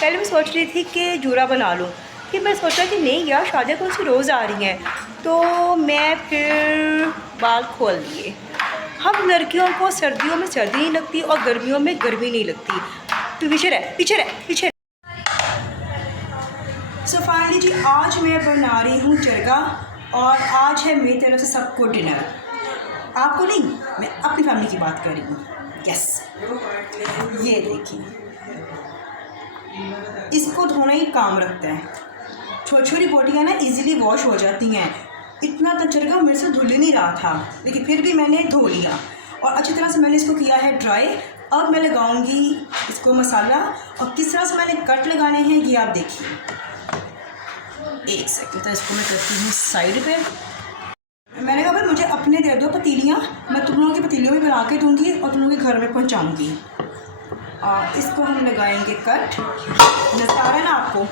पहले मैं सोच रही थी कि जूरा बना लूँ, फिर मैं सोचा कि नहीं यार शादियाँ कौन सी रोज़ आ रही हैं, तो मैं फिर बाल खोल दिए। हम लड़कियों को सर्दियों में सर्दी नहीं लगती और गर्मियों में गर्मी नहीं लगती। तो पीछे रह पीछे रह पीछे रह। सो फाइनली जी आज मैं बना रही हूँ चरगा और आज है मेरी तरफ से सबको डिनर। आपको नहीं, मैं अपनी फैमिली की बात कर रही हूँ। यस, ये देखिए, इसको धोना ही काम रखता है। छोटी छोटी बोटियाँ ना इजीली वॉश हो जाती हैं। इतना तो चरगा मेरे से धुल ही नहीं रहा था, लेकिन फिर भी मैंने धो लिया और अच्छी तरह से मैंने इसको किया है ड्राई। अब मैं लगाऊंगी इसको मसाला, और किस तरह से मैंने कट लगाने हैं ये आप देखिए। एक सेकंड, तो इसको मैं करती हूँ साइड पे। मैंने कहा भाई मुझे अपने दे दो पतीलियाँ, मैं तुम लोगों की पतीलियों में बना के दूँगी और तुम लोगों के घर में पहुँचाऊँगी। इसको हम लगाएंगे कट। नजर आ रहा है ना आपको?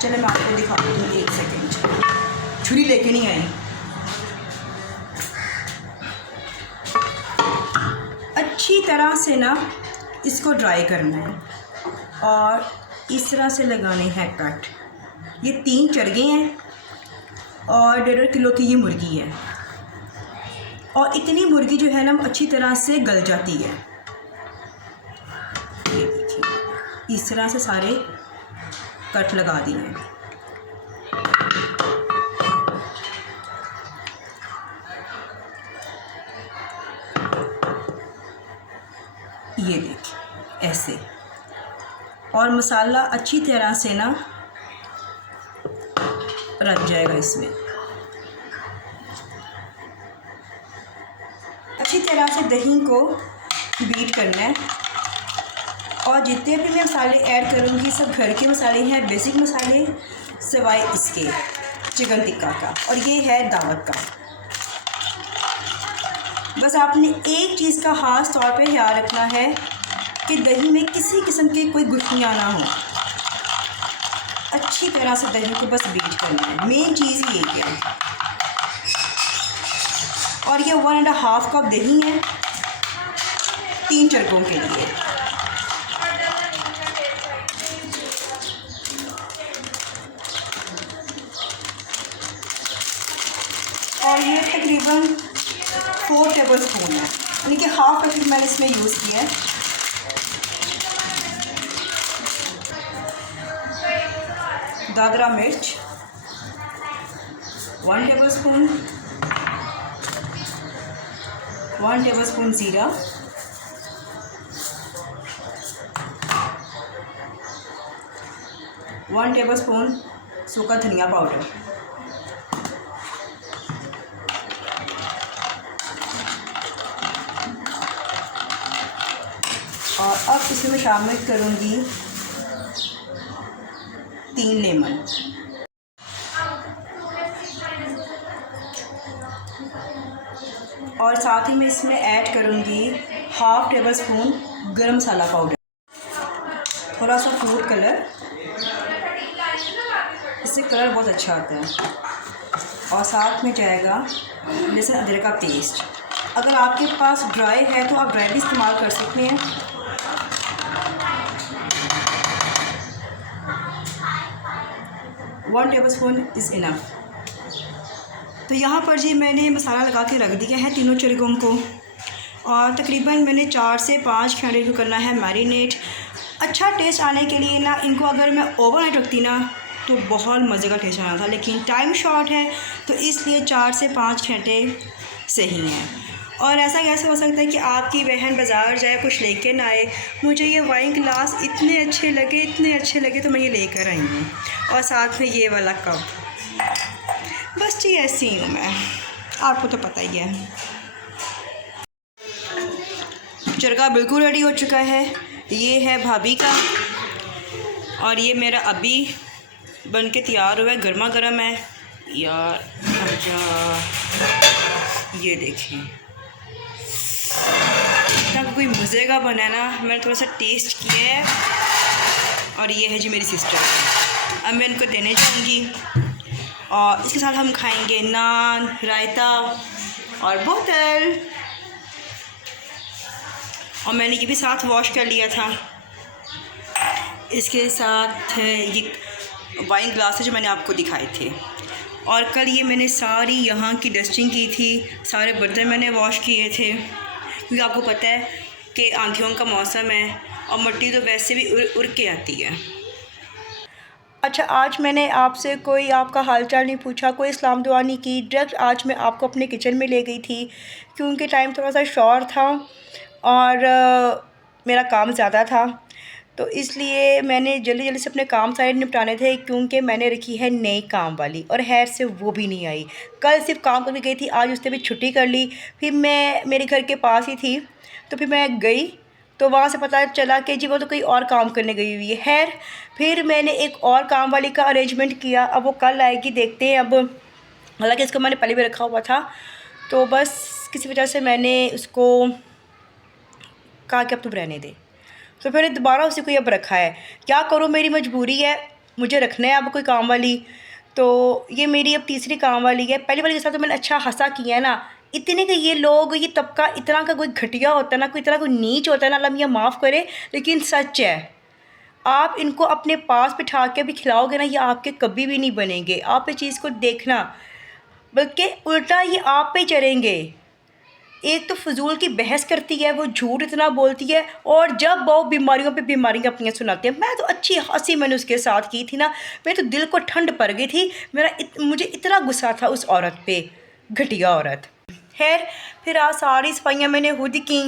चले मैं आपको दिखाती हूँ, एक सेकंड। छुरी लेके नहीं आई। अच्छी तरह से ना इसको ड्राई करना है और इस तरह से लगाने हैं कट। ये 3 चरगे हैं और 1.5 किलो की ये मुर्गी है, और इतनी मुर्गी जो है ना अच्छी तरह से गल जाती है। ये देखिए, इस तरह से सारे कट लगा दिए। ये देखिए ऐसे, और मसाला अच्छी तरह से ना रख जाएगा इसमें। अच्छी तरह से दही को बीट करना है, और जितने भी मैं मसाले ऐड करूँगी सब घर के मसाले हैं, बेसिक मसाले, सिवाय इसके चिकन टिक्का का, और ये है दावत का। बस आपने एक चीज़ का ख़ास तौर पे ख्याल रखना है कि दही में किसी किस्म की कोई गुठलियाँ ना हो। अच्छी तरह से दही को बस बीट करना है, मेन चीज़ ही ये है। और ये 1.5 कप दही है 3 चरगों के लिए। और ये तकरीबन 4 टेबल स्पून है, यानी कि हाफ पैकेट मैंने इसमें यूज़ किया है। दादरा मिर्च 1 टेबल स्पून, 1 टेबल स्पून ज़ीरा, 1 टेबल स्पून सूखा धनिया पाउडर, और अब इसमें मैं शामिल करूँगी 3 लेमन। और साथ ही मैं इसमें ऐड करूँगी हाफ टेबल स्पून गरम मसाला पाउडर, थोड़ा सा फूड कलर, इससे कलर बहुत अच्छा आता है। और साथ में जाएगा लहसुन अदरक का पेस्ट। अगर आपके पास ड्राई है तो आप ड्राई भी इस्तेमाल कर सकते हैं। One table spoon is enough. तो यहाँ पर जी मैंने मसाला लगा के रख दिया है तीनों चरगों को, और तकरीबन मैंने 4 से 5 घंटे को करना है मैरिनेट। अच्छा टेस्ट आने के लिए ना इनको अगर मैं ओवरनाइट रखती ना तो बहुत मज़े का टेस्ट आना था, लेकिन टाइम शॉर्ट है तो इसलिए 4 से 5 घंटे सही हैं। और ऐसा कैसे हो सकता है कि आपकी बहन बाज़ार जाए कुछ लेके ना आए। मुझे ये वाइन ग्लास इतने अच्छे लगे तो मैं ये लेकर आई हूँ, और साथ में ये वाला कप। बस जी ऐसी हूँ मैं, आपको तो पता ही है। चरगा बिल्कुल रेडी हो चुका है। ये है भाभी का, और ये मेरा अभी बन के तैयार हुआ है, गर्मा गर्म है यार। ये देखें, इतना कोई मज़े का बना है ना, मैंने थोड़ा सा टेस्ट किया है। और ये है जी मेरी सिस्टर, अब मैं इनको देने जाऊँगी, और इसके साथ हम खाएंगे नान, रायता और बोतल। और मैंने ये भी साथ वॉश कर लिया था। इसके साथ ये वाइन ग्लास है जो मैंने आपको दिखाए थे। और कल ये मैंने सारी यहाँ की डस्टिंग की थी, सारे बर्तन मैंने वॉश किए थे, क्योंकि आपको पता है कि आंधियों का मौसम है और मिट्टी तो वैसे भी उड़ के आती है। अच्छा, आज मैंने आपसे कोई आपका हालचाल नहीं पूछा, कोई सलाम दुआ नहीं की, डायरेक्ट आज मैं आपको अपने किचन में ले गई थी, क्योंकि टाइम थोड़ा सा शॉर्ट था और मेरा काम ज़्यादा था, तो इसलिए मैंने जल्दी जल्दी से अपने काम सारे निपटाने थे, क्योंकि मैंने रखी है नई काम वाली और खैर से वो भी नहीं आई। कल सिर्फ काम करके गई थी, आज उसने भी छुट्टी कर ली। फिर मैं मेरे घर के पास ही थी, तो फिर मैं गई तो वहाँ से पता चला कि जी वो तो कोई और काम करने गई हुई है। खैर फिर मैंने एक और काम वाली का अरेंजमेंट किया, अब वो कल आएगी, देखते हैं। अब हालांकि इसको मैंने पहले भी रखा हुआ था, तो बस किसी वजह से मैंने उसको कहा कि अब तुम रहने दे, तो फिर दोबारा उसी को अब रखा है। क्या करूँ, मेरी मजबूरी है, मुझे रखना है अब कोई काम वाली। तो ये मेरी अब तीसरी काम वाली है। पहली वाली के साथ तो मैंने अच्छा हंसा किया है ना, इतने के ये लोग, ये तबका इतना का कोई घटिया होता है ना, कोई इतना कोई नीच होता है ना, अल्लाह मियाँ माफ़ करे, लेकिन सच है। आप इनको अपने पास बिठा के भी खिलाओगे ना, ये आपके कभी भी नहीं बनेंगे। आप इस चीज़ को देखना, बल्कि उल्टा ये आप पे चढ़ेंगे। एक तो फजूल की बहस करती है, वो झूठ इतना बोलती है, और जब वो बीमारियों पे बीमारियाँ अपनी सुनाती है। मैं तो अच्छी हंसी मैंने उसके साथ की थी ना, मेरे तो दिल को ठंड पड़ गई थी। मुझे इतना गुस्सा था उस औरत पे, घटिया औरत। खैर फिर आज सारी सफाइयाँ मैंने खुद की,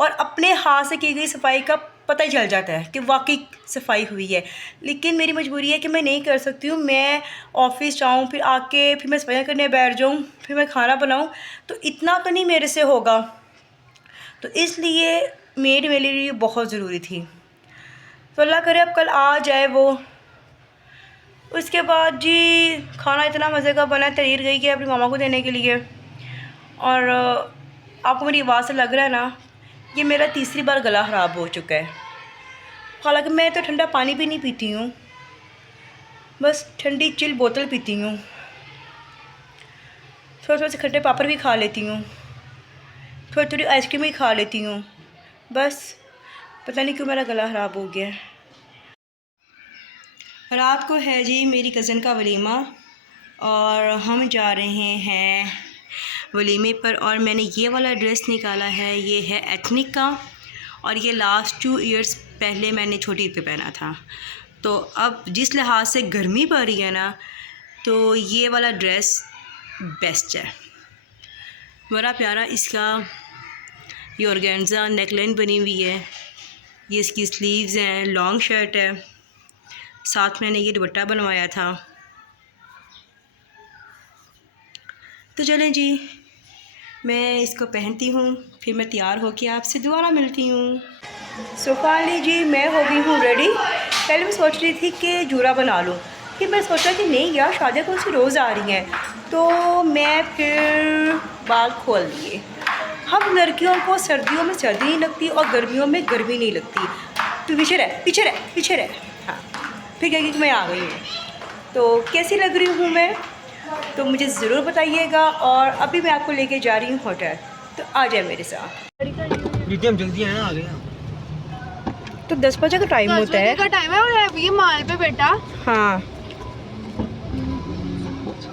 और अपने हाथ से की गई सफाई का पता ही चल जाता है कि वाकई सफाई हुई है। लेकिन मेरी मजबूरी है कि मैं नहीं कर सकती हूँ। मैं ऑफिस जाऊँ, फिर आके फिर मैं सफाइयाँ करने बैठ जाऊँ, फिर मैं खाना बनाऊँ, तो इतना तो नहीं मेरे से होगा। तो इसलिए मेरे लिए बहुत ज़रूरी थी। तो अल्लाह करे अब कल आ जाए वो। उसके बाद जी खाना इतना मज़े का बना, तैयार गई है अपनी मामा को देने के लिए। और आपको मेरी आवाज़ से लग रहा है ना, ये मेरा तीसरी बार गला ख़राब हो चुका है। हालांकि मैं तो ठंडा पानी भी नहीं पीती हूँ, बस ठंडी चिल बोतल पीती हूँ। थोड़े थोड़े से खट्टे पापड़ भी खा लेती हूँ, थोड़ी थोड़ी आइसक्रीम भी खा लेती हूँ। बस पता नहीं क्यों मेरा गला ख़राब हो गया है। रात को है जी मेरी कज़न का वलीमा, और हम जा रहे हैं वलीमे पर। और मैंने ये वाला ड्रेस निकाला है, ये है एथनिक का, और ये लास्ट 2 इयर्स पहले मैंने छोटी ईद पे पहना था। तो अब जिस लिहाज से गर्मी पड़ रही है ना, तो ये वाला ड्रेस बेस्ट है। बड़ा प्यारा इसका ये ऑर्गेन्जा नेकलाइन बनी हुई है, ये इसकी स्लीव्स हैं, लॉन्ग शर्ट है, साथ मैंने ये दुपट्टा बनवाया था। तो चलें जी, मैं इसको पहनती हूँ, फिर मैं तैयार होकर आपसे दोबारा मिलती हूँ। सो फाइनली जी मैं हो गई हूँ रेडी। पहले मैं सोच रही थी कि जूरा बना लूँ, फिर मैं सोचा कि नहीं यार, शादियाँ कौन सी रोज़ आ रही हैं, तो मैं फिर बाल खोल दिए। हम लड़कियों को सर्दियों में सर्दी नहीं लगती और गर्मियों में गर्मी नहीं लगती। तो पीछे रह पीछे रह पीछे रह। हाँ, फिर कहेगी कि मैं आ गई हूँ। तो कैसी लग रही हूँ मैं, तो मुझे ज़रूर बताइएगा। और अभी मैं आपको लेके जा रही हूँ होटल, तो आ जाए मेरे साथ। हम जल्दी आए ना, आ गए। तो 10 बजे का टाइम होता है। 10 बजे का टाइम है, और ये माल पे बेटा। हाँ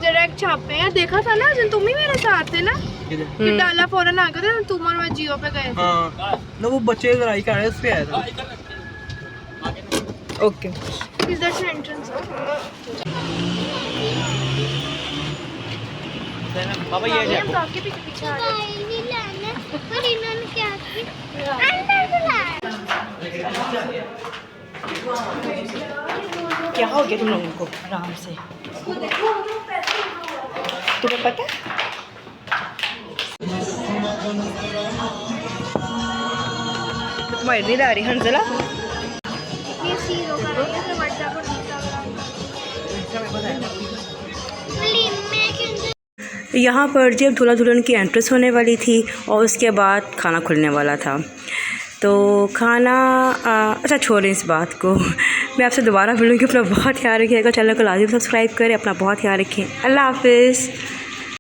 डायरेक्ट छापे हैं, देखा था ना जिन तुम ही मेरे साथ थे ना, फिर डाला फौरन आ गए थे, तुम और मैं जियो पे गए थे। हाँ ना, वो बच्चे लड़ाई कर रहे, उस पे आया था। ओके, इधर से एंट्रेंस है। पापा ये हम काके भी पीछे आ गए। क्या हो गया तुम लोगों को, आराम से। तुम्हें पता है तुम्हारी नींद आ रही हंजला? ये सीरो का रही है, टमाटर को यहाँ पर जब दूल्हा दुल्हन की एंट्रेंस होने वाली थी और उसके बाद खाना खुलने वाला था। तो खाना अच्छा छोड़ें इस बात को, मैं आपसे दोबारा मिलूँगी। अपना बहुत ख्याल रखिएगा, चैनल को लाजमी सब्सक्राइब करें, अपना बहुत ख्याल रखें। अल्लाह हाफिज़।